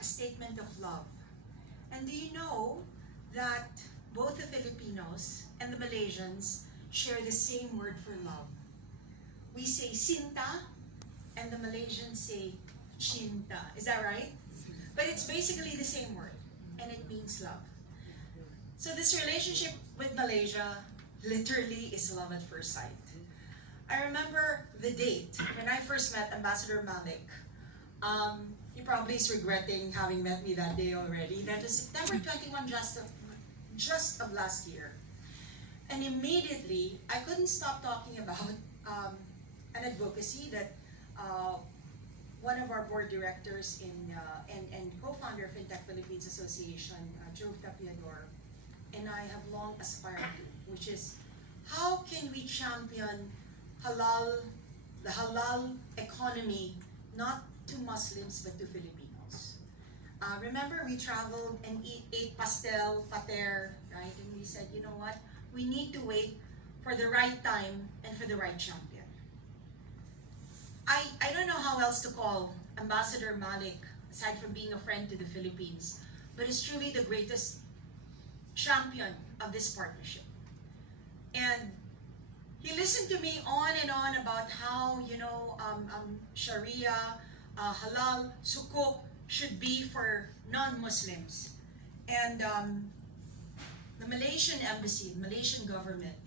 a statement of love. And do you know that both the Filipinos and the Malaysians share the same word for love? We say Sinta, and the Malaysians say Cinta. Is that right? But it's basically the same word, and it means love. So this relationship with Malaysia literally is love at first sight. I remember the date when I first met Ambassador Malik. He probably is regretting having met me that day already. That was September 21 just of last year. And immediately, I couldn't stop talking about an advocacy that one of our board directors and co-founder of FinTech Philippines Association, Joe Tapiador, and I have long aspired to, which is how can we champion the halal economy, not to Muslims but to Filipinos. Remember, we traveled and ate pastel, pater, right? And we said, you know what? We need to wait for the right time and for the right champion. I don't know how else to call Ambassador Malik, aside from being a friend to the Philippines, but is truly the greatest champion of this partnership. And he listened to me on and on about how, you know, Sharia, halal, sukuk should be for non-Muslims. And the Malaysian embassy, the Malaysian government,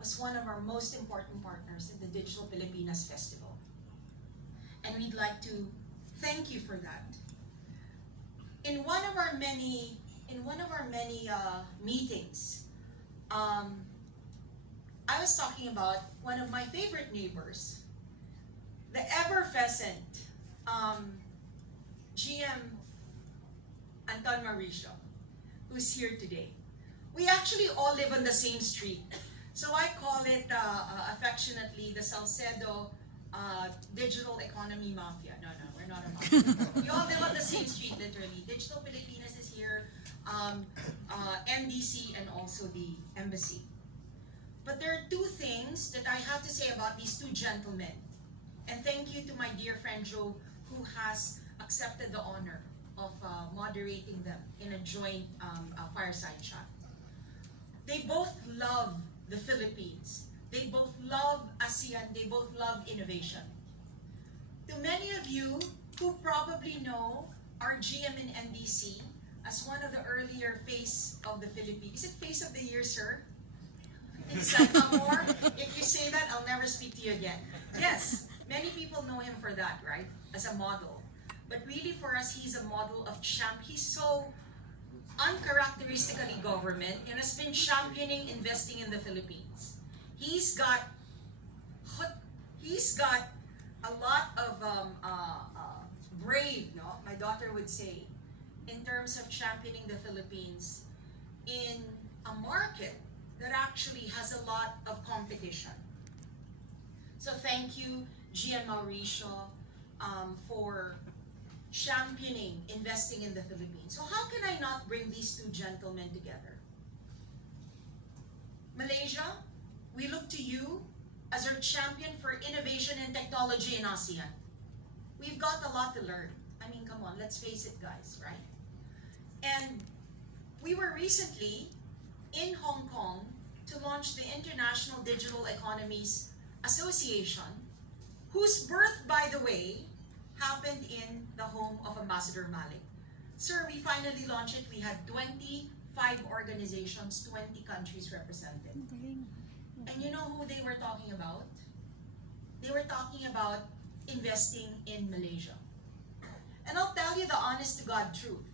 was one of our most important partners in the Digital Pilipinas Festival. And we'd like to thank you for that. In one of our many meetings, I was talking about one of my favorite neighbors, the effervescent GM Anton Mauricio, who's here today. We actually all live on the same street. So I call it affectionately the Salcedo Digital Economy Mafia. No, we're not a mafia. We all live on the same street, literally. Digital Pilipinas is here, MDC, and also the embassy. But there are two things that I have to say about these two gentlemen. And thank you to my dear friend Joe, who has accepted the honor of moderating them in a joint fireside chat. They both love the Philippines. They both love ASEAN. They both love innovation. To many of you who probably know our GM in NDC as one of the earlier face of the Philippines. Is it face of the year, sir? It's like Amor. If you say that, I'll never speak to you again. Yes, many people know him for that, right? As a model. But really for us, he's a model of champ. He's so uncharacteristically government and has been championing investing in the Philippines. He's got a lot of brave, no? My daughter would say, in terms of championing the Philippines in a market that actually has a lot of competition. So thank you, GM Mauricio, for championing investing in the Philippines. So how can I not bring these two gentlemen together? Malaysia, we look to you as our champion for innovation and technology in ASEAN. We've got a lot to learn. I mean, come on, let's face it, guys, right? And we were recently in Hong Kong to launch the International Digital Economies Association, whose birth, by the way, happened in the home of Ambassador Malik. Sir, we finally launched it. We had 25 organizations, 20 countries represented. And you know who they were talking about? They were talking about investing in Malaysia. And I'll tell you the honest to God truth.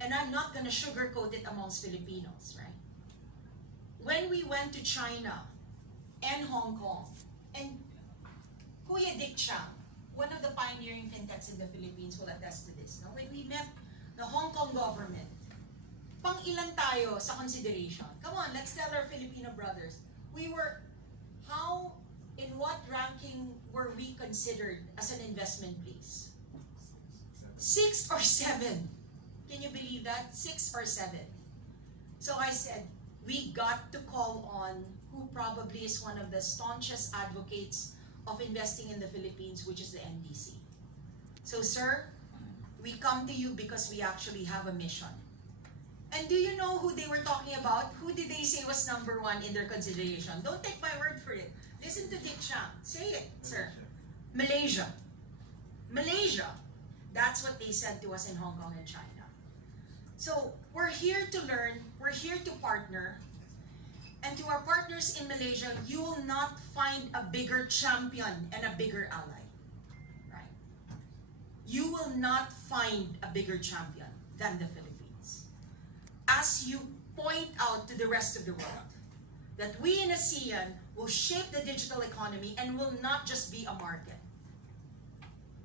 And I'm not gonna sugarcoat it amongst Filipinos, right? When we went to China and Hong Kong, and Kuya Dick Chang, one of the pioneering fintechs in the Philippines, will attest to this. No? When we met the Hong Kong government, pang ilan tayo sa consideration? Come on, let's tell our Filipino brothers. We were, in what ranking were we considered as an investment place? 6 or 7. Can you believe that? 6 or 7. So I said, we got to call on who probably is one of the staunchest advocates of investing in the Philippines, which is the NDC. So sir, we come to you because we actually have a mission. And do you know who they were talking about? Who did they say was number one in their consideration? Don't take my word for it. Listen to Dick Chang. Say it, sir. Malaysia. Malaysia. That's what they said to us in Hong Kong and China. So we're here to learn, we're here to partner, and to our partners in Malaysia, you will not find a bigger champion and a bigger ally. Right? You will not find a bigger champion than the Philippines. As you point out to the rest of the world, that we in ASEAN will shape the digital economy and will not just be a market.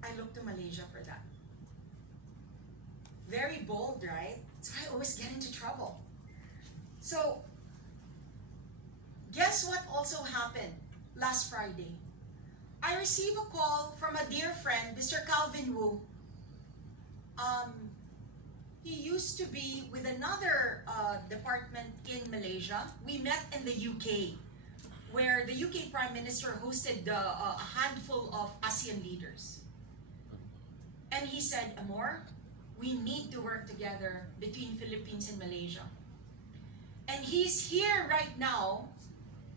I look to Malaysia for that. Very bold, right? That's why I always get into trouble. So, guess what also happened last Friday? I received a call from a dear friend, Mr. Calvin Wu. He used to be with another department in Malaysia. We met in the UK, where the UK Prime Minister hosted a handful of ASEAN leaders. And he said, Amor, we need to work together between Philippines and Malaysia. And he's here right now,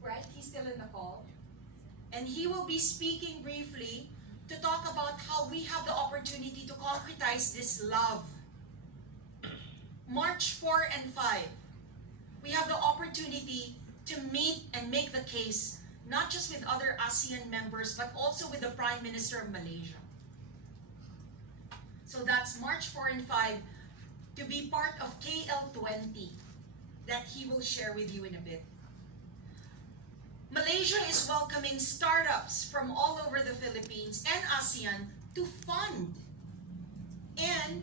right? He's still in the call. And he will be speaking briefly to talk about how we have the opportunity to concretize this love. March 4 and 5, we have the opportunity to meet and make the case, not just with other ASEAN members, but also with the Prime Minister of Malaysia. So that's March 4 and 5 to be part of KL20 that he will share with you in a bit. Malaysia is welcoming startups from all over the Philippines and ASEAN to fund. And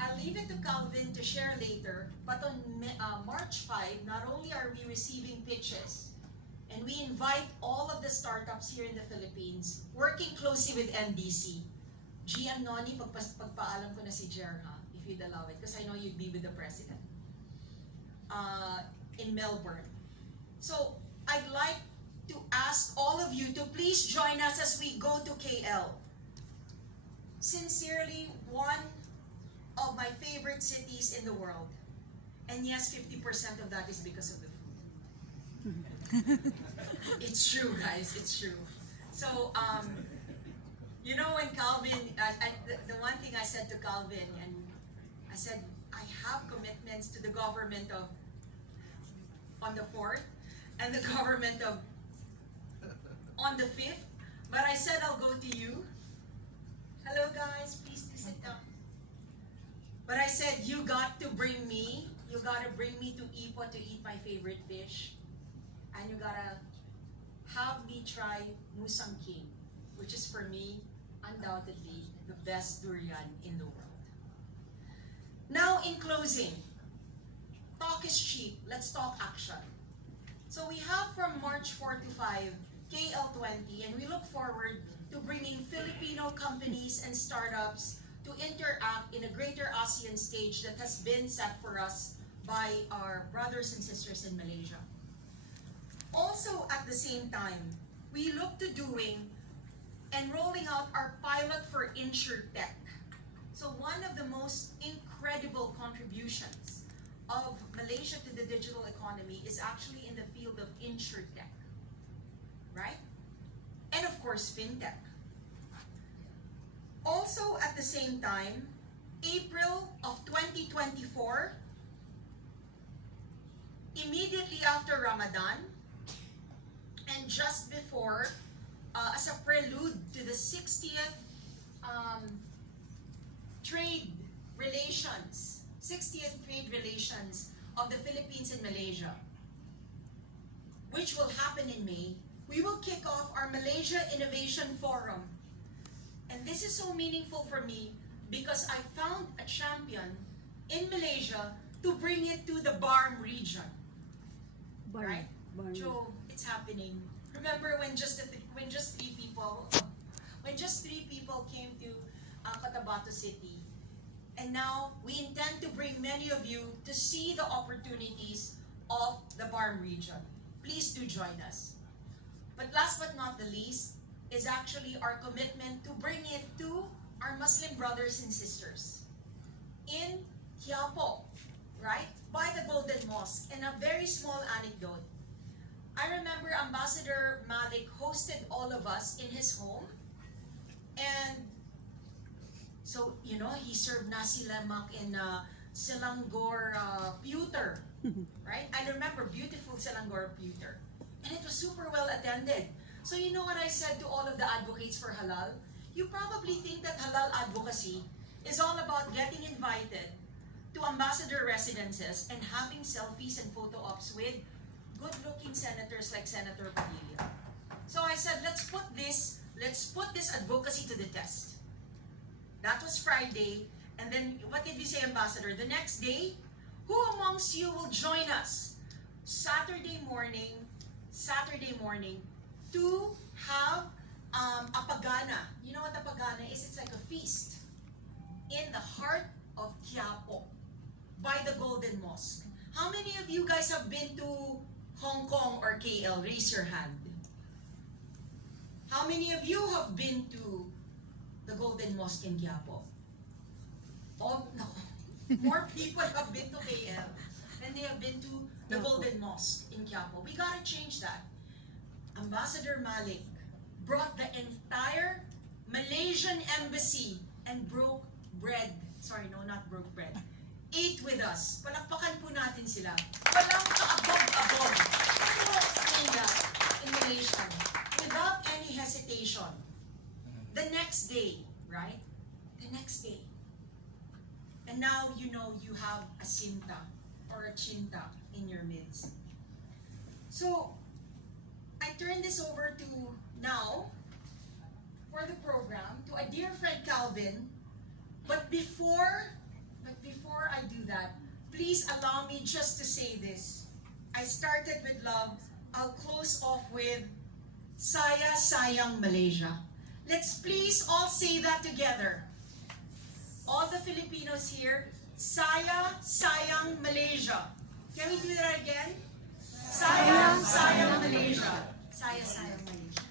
I'll leave it to Calvin to share later, but on March 5, not only are we receiving pitches, and we invite all of the startups here in the Philippines, working closely with MDC. GM Noni, pagpaalam ko na si Jer, ha, if you'd allow it, because I know you'd be with the President in Melbourne. So I'd like to ask all of you to please join us as we go to KL. Sincerely, one of my favorite cities in the world. And yes, 50% of that is because of the food. It's true, guys, it's true. So, you know, when Calvin, the one thing I said to Calvin, and I said, I have commitments to the government of, on the 4th, and the government of, on the 5th, but I said I'll go to you. Hello guys, please do sit down. But I said, you got to bring me, you gotta bring me to Ipoh to eat my favorite fish, and you gotta have me try Musang King, which is for me, undoubtedly, the best durian in the world. Now, in closing, talk is cheap, let's talk action. So we have from March 4 to 5, KL20, and we look forward to bringing Filipino companies and startups to interact in a greater ASEAN stage that has been set for us by our brothers and sisters in Malaysia. Also, at the same time, we look to doing and rolling out our pilot for InsurTech. So one of the most incredible contributions of Malaysia to the digital economy is actually in the field of InsurTech, right? And of course, FinTech. Also at the same time, April of 2024, immediately after Ramadan, and just before, as a prelude to the 60th trade relations of the Philippines and Malaysia, which will happen in May, we will kick off our Malaysia Innovation Forum. And this is so meaningful for me because I found a champion in Malaysia to bring it to the BARM region. Right? So it's happening. Remember when just three people came to Cotabato City, and now we intend to bring many of you to see the opportunities of the BARM region. Please do join us. But last but not the least is actually our commitment to bring it to our Muslim brothers and sisters. Quiapo, right? By the Golden Mosque. And a very small anecdote. I remember Ambassador Malik hosted all of us in his home. And so, you know, he served nasi lemak in Selangor pewter, right? I remember beautiful Selangor pewter. And it was super well attended. So you know what I said to all of the advocates for halal? You probably think that halal advocacy is all about getting invited to ambassador residences and having selfies and photo ops with good-looking senators like Senator Padilla. So I said, let's put this advocacy to the test. That was Friday, and then what did we say, Ambassador? The next day, who amongst you will join us Saturday morning to have a pagana? You know what a pagana is? It's like a feast in the heart of Quiapo by the Golden Mosque. How many of you guys have been to Hong Kong or KL? Raise your hand. How many of you have been to the Golden Mosque in Quiapo? Oh, no. More people have been to KL than they have been to the Golden Mosque in Quiapo. We gotta change that. Ambassador Malik brought the entire Malaysian embassy and broke bread. Sorry, no, not broke bread. Ate with us. Palakpakan po natin sila. Walang kaabog-abog. In Malaysia. Without any hesitation. The next day, right? The next day. And now you know you have a sinta or a chinta in your midst. So, I turn this over to now for the program to a dear friend Calvin. But before I do that, please allow me just to say this. I started with love. I'll close off with Saya Sayang Malaysia. Let's please all say that together. All the Filipinos here, Saya Sayang Malaysia. Can we do that again? Saya Sayang Malaysia. Saya Sayang Malaysia.